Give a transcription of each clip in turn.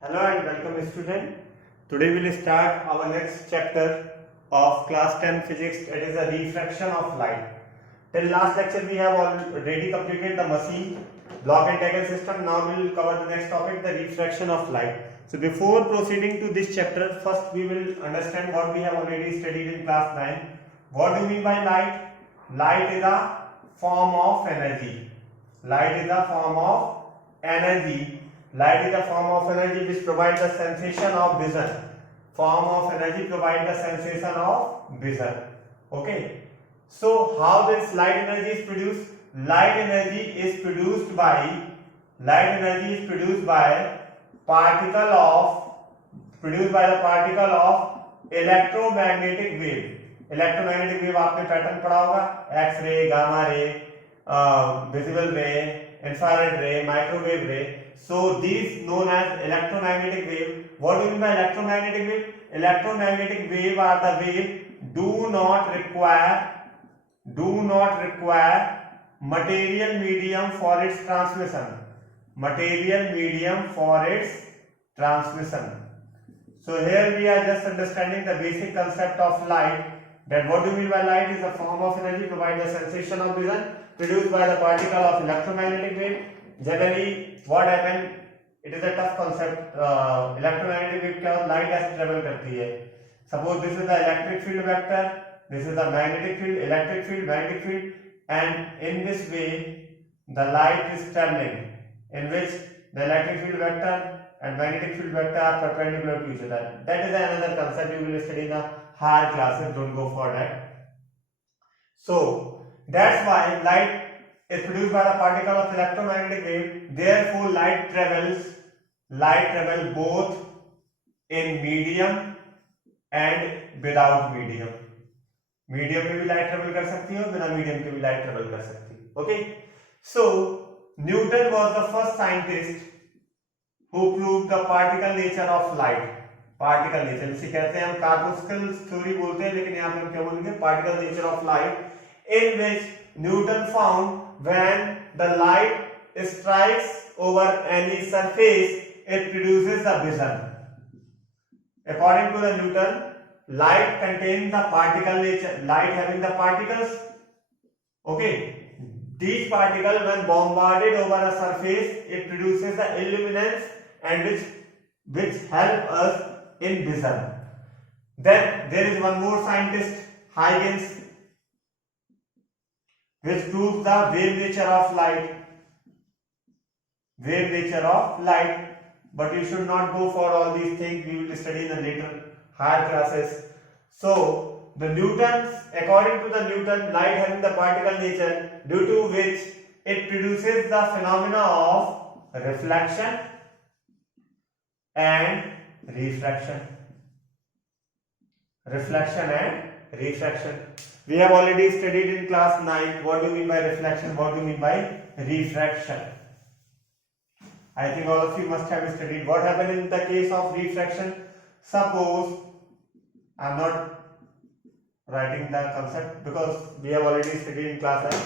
Hello and welcome student. Today we will start our next chapter of class 10 physics, that is the refraction of light. Till last lecture we have already completed the machine block and tackle system. Now we will cover the next topic, the refraction of light. So before proceeding to this chapter, first we will understand what we have already studied in class 9. What do you mean by light? Light is a form of energy. Light is a form of energy. Light is a form of energy which provides the sensation of vision. Form of energy provides the sensation of vision. Okay. So how this light energy is produced? Light energy is produced by particle of the particle of electromagnetic wave. Electromagnetic wave आपने pattern पढ़ा होगा, X ray, gamma ray, visible ray, infrared ray, microwave ray. So these known as electromagnetic wave. What do you mean by electromagnetic wave? Electromagnetic wave are the wave do not require material medium for its transmission. Material medium for its transmission. So here we are just understanding the basic concept of light. That what do you mean by light is a form of energy provide the sensation of vision produced by the particle of electromagnetic wave. Generally what happen, it is a tough concept. Electromagnetic wave क्या light ऐसे travel करती है. Suppose this is the electric field vector, this is the magnetic field, electric field, magnetic field, and in this way the light is traveling, in which the electric field vector and magnetic field vector are perpendicular to each other. That is another concept you will study in the higher classes. Don't go for that. So that's why light is produced by the particle of electromagnetic wave. Therefore light travels both in medium and without medium. Medium में भी light travel कर सकती है और बिना medium के भी light travel कर सकती है. Okay. So Newton was the first scientist who proved the particle nature of light. Particle nature इसे कहते हैं हम कार्पस्कल थ्योरी बोलते हैं, लेकिन यहाँ पे हम क्या बोलेंगे, particle nature of light, in which Newton found when the light strikes over any surface it produces the vision. According to the Newton, light contains the particle nature, light having the particles. Okay. These particles when bombarded over a surface it produces the illuminance and which help us in vision. Then there is one more scientist, Huygens, which proves the wave nature of light. Wave nature of light. But you should not go for all these things. We will study in the later higher classes. So the Newton's, according to the Newton, light having the particle nature, due to which it produces the phenomena of reflection and refraction. Reflection and refraction. We have already studied in class 9 what do you mean by reflection, what do you mean by refraction. I think all of you must have studied what happened in the case of refraction. Suppose I am not writing the concept because we have already studied in class 9.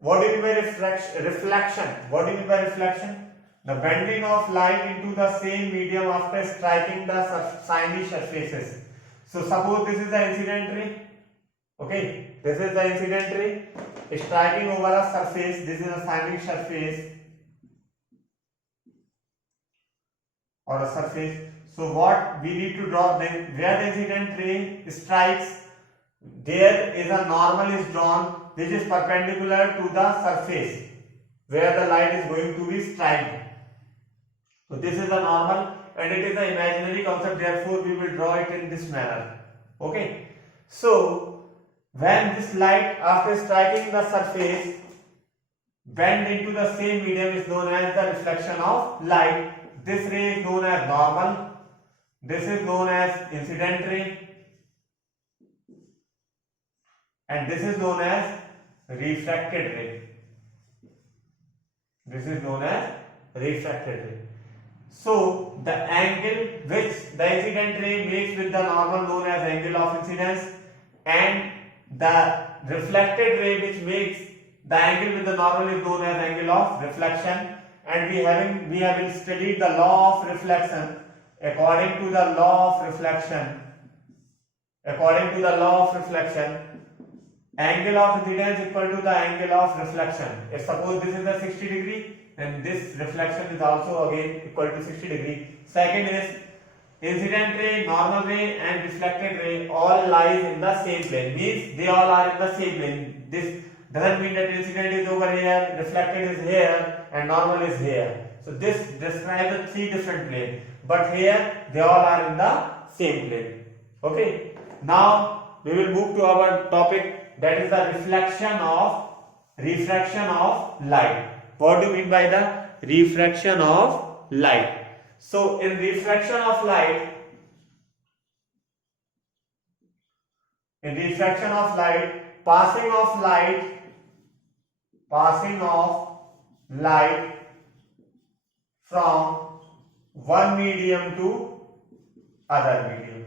What do you mean by reflection? What do you mean by reflection? The bending of light into the same medium after striking the shiny surfaces. So suppose this is the incident ray. Okay, this is the incident ray striking over a surface. This is a shiny surface or a surface. So what we need to draw, then where the incident ray strikes, there is a normal is drawn which is perpendicular to the surface where the light is going to be struck. So this is a normal and it is an imaginary concept, therefore we will draw it in this manner. Okay. So when this light after striking the surface bend into the same medium is known as the reflection of light. This ray is known as normal, this is known as incident ray, and this is known as refracted ray. This is known as refracted ray. So the angle which the incident ray makes with the normal known as angle of incidence, and the reflected ray which makes the angle with the normal is known as angle of reflection, and we have studied the law of reflection. According to the law of reflection, angle of incidence equal to the angle of reflection. If suppose this is a 60 degree, then this reflection is also again equal to 60 degree. Second is incident ray, normal ray and reflected ray all lies in the same plane, means they all are in the same plane. This doesn't mean that incident is over here, reflected is here and normal is here. So this describes the three different planes, but here they all are in the same plane. Okay, now we will move to our topic, that is the refraction of light. What do you mean by the refraction of light? So in refraction of light, passing of light from one medium to other medium.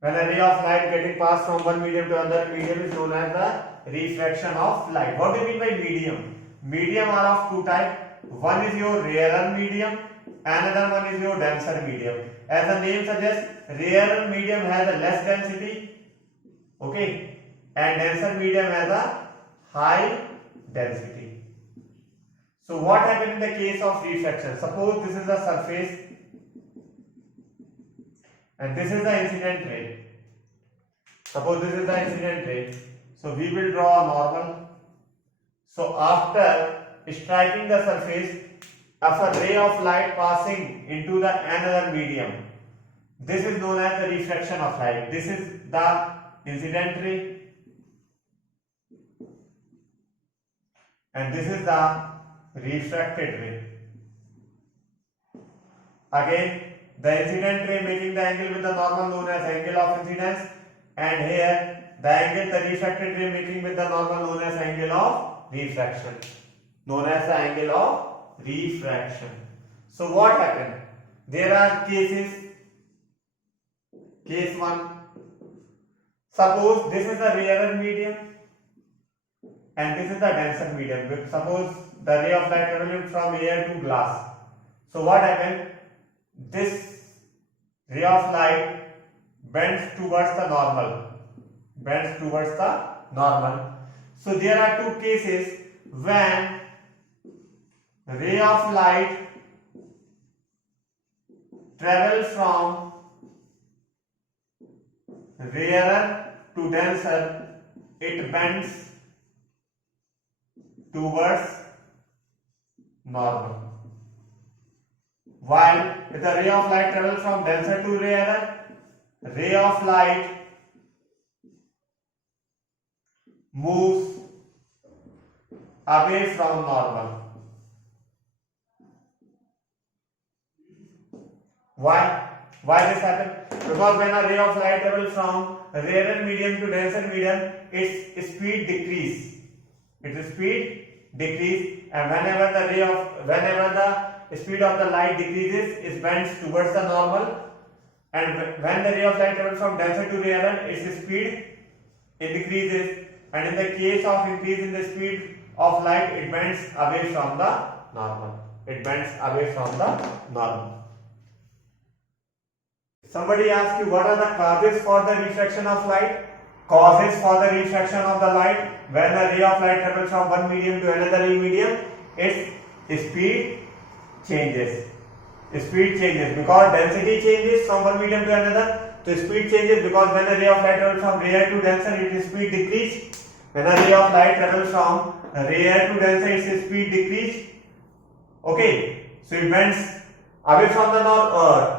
When a ray of light getting passed from one medium to another medium is known as the refraction of light. What do you mean by medium? Medium are of two types. One is your rarer medium, another one is your denser medium. As the name suggests, rarer medium has a less density, okay, and denser medium has a high density. So what happens in the case of refraction? Suppose this is the surface and this is the incident ray. So we will draw a normal. So after striking the surface of a ray of light passing into the another medium, this is known as the refraction of light. This is the incident ray and this is the refracted ray. Again, the incident ray making the angle with the normal known as angle of incidence, and here the angle the refracted ray making with the normal known as angle of refraction. So what happened? There are cases. Case 1. Suppose this is the rarer medium and this is the denser medium. Suppose the ray of light traveling from air to glass. So what happened? This ray of light bends towards the normal. So there are two cases when ray of light travels from rarer to denser, it bends towards normal. While if the ray of light travels from denser to rarer, ray of light moves away from normal. Why this happens? Because when a ray of light travels from rarer medium to denser medium, its speed decreases. And whenever the speed of the light decreases, it bends towards the normal. And when the ray of light travels from denser to rarer, its speed decreases. And in the case of increase in the speed of light, it bends away from the normal. Somebody asks you, what are the causes for the refraction of light? Causes for the refraction of the light: when a ray of light travels from one medium to another medium, its speed changes. Because density changes from one medium to another, so speed changes. Because when a ray of light travels from rarer to denser, its speed decreases. When a ray of light travels from rarer to denser, its speed decreases. Okay, so it bends away from the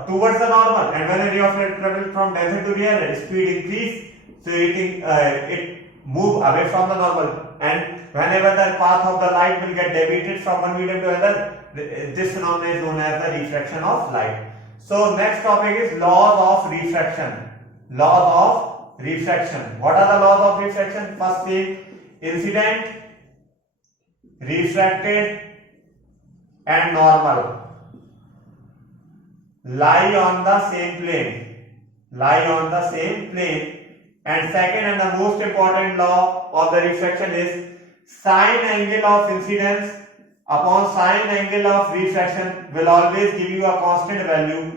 towards the normal, and when a ray of light travels from denser to rarer, its speed increases. So it move away from the normal, and whenever the path of the light will get deviated from one medium to another, this phenomenon is known as the refraction of light. So next topic is laws of refraction. What are the laws of refraction? First thing, incident, refracted and normal lie on the same plane. And second and the most important law of the refraction is sine angle of incidence upon sine angle of refraction will always give you a constant value,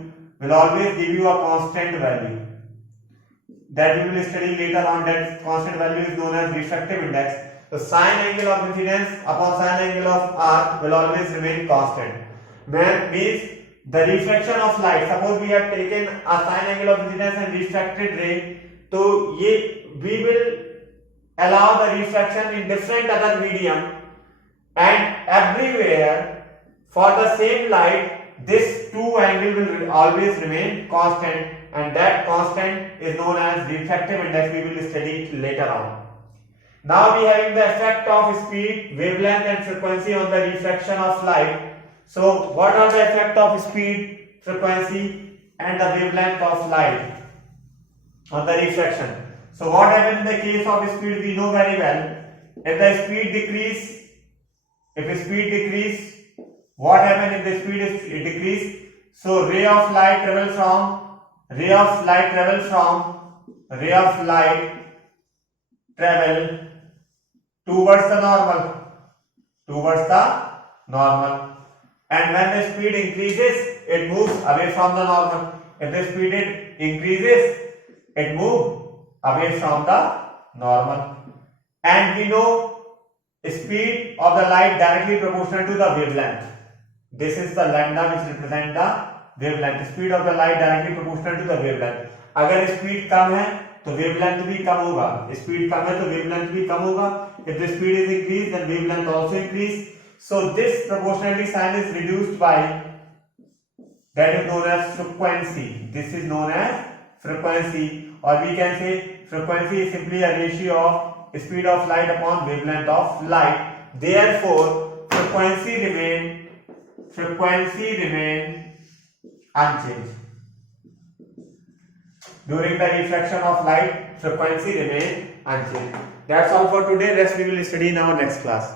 that we will study later on. That constant value is known as refractive index. So sine angle of incidence upon sine angle of arc will always remain constant. Means the refraction of light, suppose we have taken a sine angle of incidence and refracted ray, so we will allow the refraction in different other medium, and everywhere for the same light this two angle will always remain constant, and that constant is known as refractive index. We will study it later on. Now we having the effect of speed, wavelength and frequency on the refraction of light. So what are the effect of speed, frequency and the wavelength of light on the refraction? So what happens in the case of speed, we know very well. If the speed decrease, what happens if the speed is decrease? So ray of light travel towards the normal, and when the speed increases, it moves away from the normal. If the speed increases, it moves away from the normal. And we know speed of the light directly proportional to the wavelength. This is the lambda which represent the wavelength. Speed of the light directly proportional to the wavelength. अगर speed कम है तो wavelength भी कम होगा. Speed कम है तो wavelength भी कम होगा. If the speed is increased, then wavelength also increase. So this proportionality sign is reduced by, that is known as frequency. This is known as frequency, or we can say frequency is simply a ratio of speed of light upon wavelength of light. Therefore, frequency remain unchanged. During the refraction of light, frequency remain unchanged. That's all for today. Rest we will study in our next class.